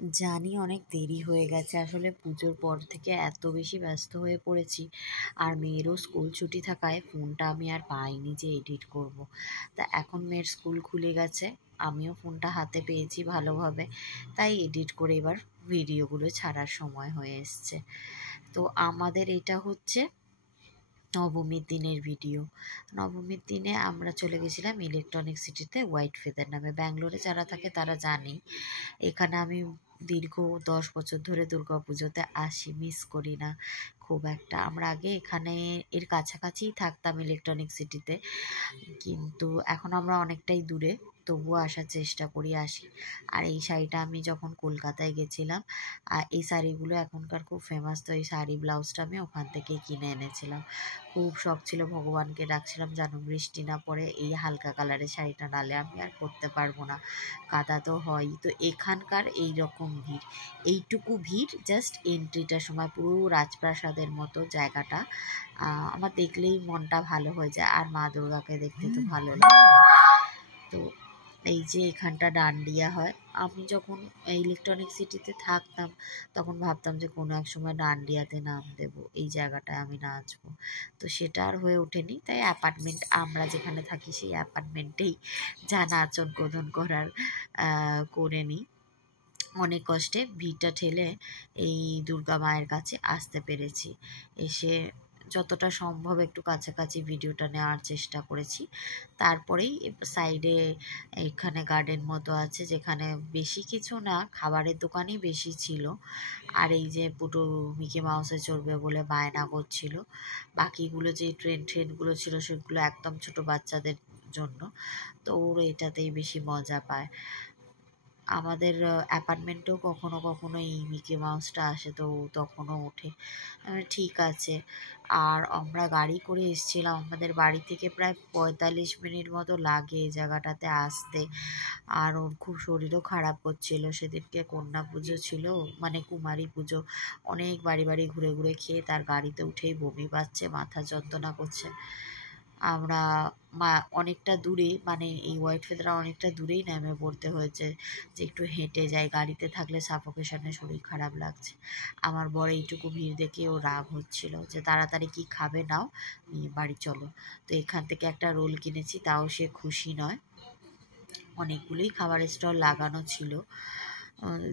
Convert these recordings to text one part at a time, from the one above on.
জানি অনেক দেরি হয়ে গেছে, আসলে পুজোর পর থেকে এত বেশি ব্যস্ত হয়ে পড়েছি, আর মেয়েরও স্কুল ছুটি থাকায় ফোনটা আমি আর পাইনি যে এডিট করব। তা এখন মেয়ের স্কুল খুলে গেছে, আমিও ফোনটা হাতে পেয়েছি ভালোভাবে, তাই এডিট করে এবার ভিডিওগুলো ছাড়ার সময় হয়ে এসছে। তো আমাদের এটা হচ্ছে নবমীর দিনের ভিডিও। নবমীর দিনে আমরা চলে গেছিলাম ইলেকট্রনিক সিটিতে, হোয়াইট ফেদার নামে। ব্যাঙ্গালোরে যারা থাকে তারা জানেই, এখানে আমি দীর্ঘ 10 বছর ধরে দুর্গাপুজোতে আসি, মিস করি না খুব একটা। আমরা আগে এখানে এর কাছাকাছিই থাকতাম ইলেকট্রনিক সিটিতে, কিন্তু এখন আমরা অনেকটাই দূরে, তবুও আসার চেষ্টা করি, আসি। আর এই শাড়িটা আমি যখন কলকাতায় গেছিলাম, আর এই শাড়িগুলো এখনকার খুব ফেমাস, তো এই শাড়ি ব্লাউজটা আমি ওখান থেকেই কিনে এনেছিলাম। খুব শখ ছিল, ভগবানকে ডাকছিলাম যেন বৃষ্টি না পড়ে, এই হালকা কালারের শাড়িটা নালে আমি আর পরতে পারবো না, কাদা তো হয়ই। তো এখানকার এই রকম ভিড়, এইটুকু ভিড় জাস্ট এন্ট্রিটার সময়, পুরো রাজপ্রাসাদের মতো জায়গাটা, আমার দেখলেই মনটা ভালো হয়ে যায়, আর মা দুর্গাকে দেখতে তো ভালো লাগে। তো এই যে এখানটা ডান্ডিয়া হয়, আমি যখন ইলেকট্রনিক সিটিতে থাকতাম তখন ভাবতাম যে কোনো এক সময় ডান্ডিয়াতে নাম দেব, এই জায়গাটায় আমি নাচবো। তো সেটা আর হয়ে ওঠেনি, তাই অ্যাপার্টমেন্ট, আমরা যেখানে থাকি সেই অ্যাপার্টমেন্টেই যা নাচন কোদন করার করে নিই। অনেক কষ্টে ভিড়টা ঠেলে এই দুর্গা মায়ের কাছে আসতে পেরেছি। এসে যতটা সম্ভব একটু কাছাকাছি ভিডিওটা নেওয়ার চেষ্টা করেছি। তারপরেই সাইডে এখানে গার্ডেন মতো আছে, যেখানে বেশি কিছু না, খাবারের দোকানই বেশি ছিল। আর এই যে পুটু মিকি মাউসে চড়বে বলে বায়না করছিল। বাকিগুলো যে ট্রেনগুলো ছিল সেগুলো একদম ছোট বাচ্চাদের জন্য, তো ওর এটাতেই বেশি মজা পায়। আমাদের অ্যাপার্টমেন্টেও কখনো কখনো এই মিকি মাউসটা আসে, তো তখনও ওঠে। ঠিক আছে। আর আমরা গাড়ি করে এসেছিলাম, আমাদের বাড়ি থেকে প্রায় 45 মিনিট মতো লাগে এই জায়গাটাতে আসতে। আর ওর খুব শরীরও খারাপ করছিল, সেদিনকে কন্যা পুজো ছিল, মানে কুমারী পুজো। অনেক বাড়ি বাড়ি ঘুরে ঘুরে খেয়ে তার গাড়িতে উঠেই বমি পাচ্ছে, মাথা যন্ত্রণা করছে। আমরা অনেকটা দূরে, মানে এই হোয়াইট ফেদার অনেকটা দূরেই নেমে পড়তে হয়েছে, যে একটু হেঁটে যাই, গাড়িতে থাকলে সাফোকেশনে শরীর খারাপ লাগছে। আমার বর এইটুকু ভিড় দেখে ও রাগ হচ্ছিল যে তাড়াতাড়ি কি খাবে নাও, নিয়ে বাড়ি চলো। তো এখান থেকে একটা রোল কিনেছি, তাও সে খুশি নয়। অনেকগুলোই খাবারের স্টল লাগানো ছিল,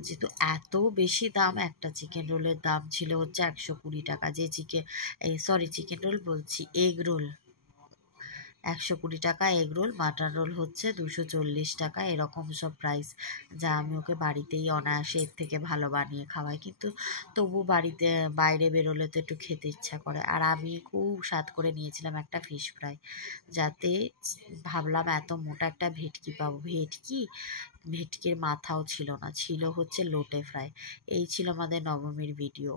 যেহেতু এত বেশি দাম, একটা চিকেন রোলের দাম ছিল হচ্ছে 120 টাকা। যে চিকেন রোল বলছি, এগ রোল 120 টাকা, এগ রোল, মাটন রোল হচ্ছে 240 টাকা, এরকম সব প্রাইস। যা আমি ওকে বাড়িতেই অনায়াসে এর থেকে ভালো বানিয়ে খাওয়াই, কিন্তু তবু বাড়িতে বাইরে বেরোলে তো একটু খেতে ইচ্ছা করে। আর আমি খুব স্বাদ করে নিয়েছিলাম একটা ফিশ ফ্রাই, যাতে ভাবলাম এত মোটা একটা ভেটকি পাবো, ভেটকির মাথাও ছিল না, ছিল হচ্ছে লোটে ফ্রাই। এই ছিল আমাদের নবমীর ভিডিও।